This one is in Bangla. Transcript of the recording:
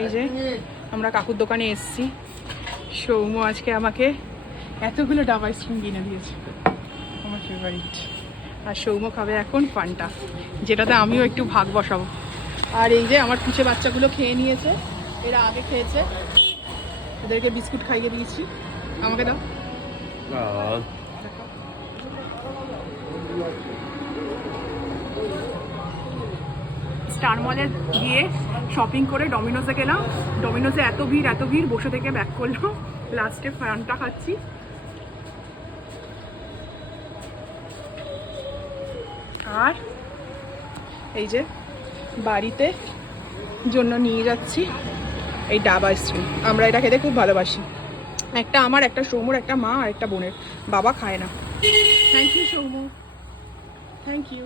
এই যে আমরা কাকুর দোকানে এসেছি, সৌম্য আজকে আমাকে এতগুলো ডাব আইসক্রিম কিনে দিয়েছে, আমার ফেভারিট। আর সৌম্য খাবে এখন পান্টা, যেটাতে আমিও একটু ভাগ বসাবো। আর এই যে আমার কুচে বাচ্চাগুলো খেয়ে নিয়েছে, এরা আগে খেয়েছে, এদেরকে বিস্কুট খাইয়ে দিয়েছি। আমাকে দাও। স্টার মলে গিয়ে শপিং করে ডমিনোসে গেলাম। ডমিনোসে এত ভিড়, বসে থেকে ব্যাক করলো, লাস্টে ফান্টা খাচ্ছি। আর এই যে বাড়িতে জন্য নিয়ে যাচ্ছি এই ডাব আইসক্রিম। আমরা এটা খেতে খুব ভালোবাসি, একটা আমার, একটা সৌম্যর, একটা মা আর একটা বোনের। বাবা খায় না। Thank you Soumya, thank you.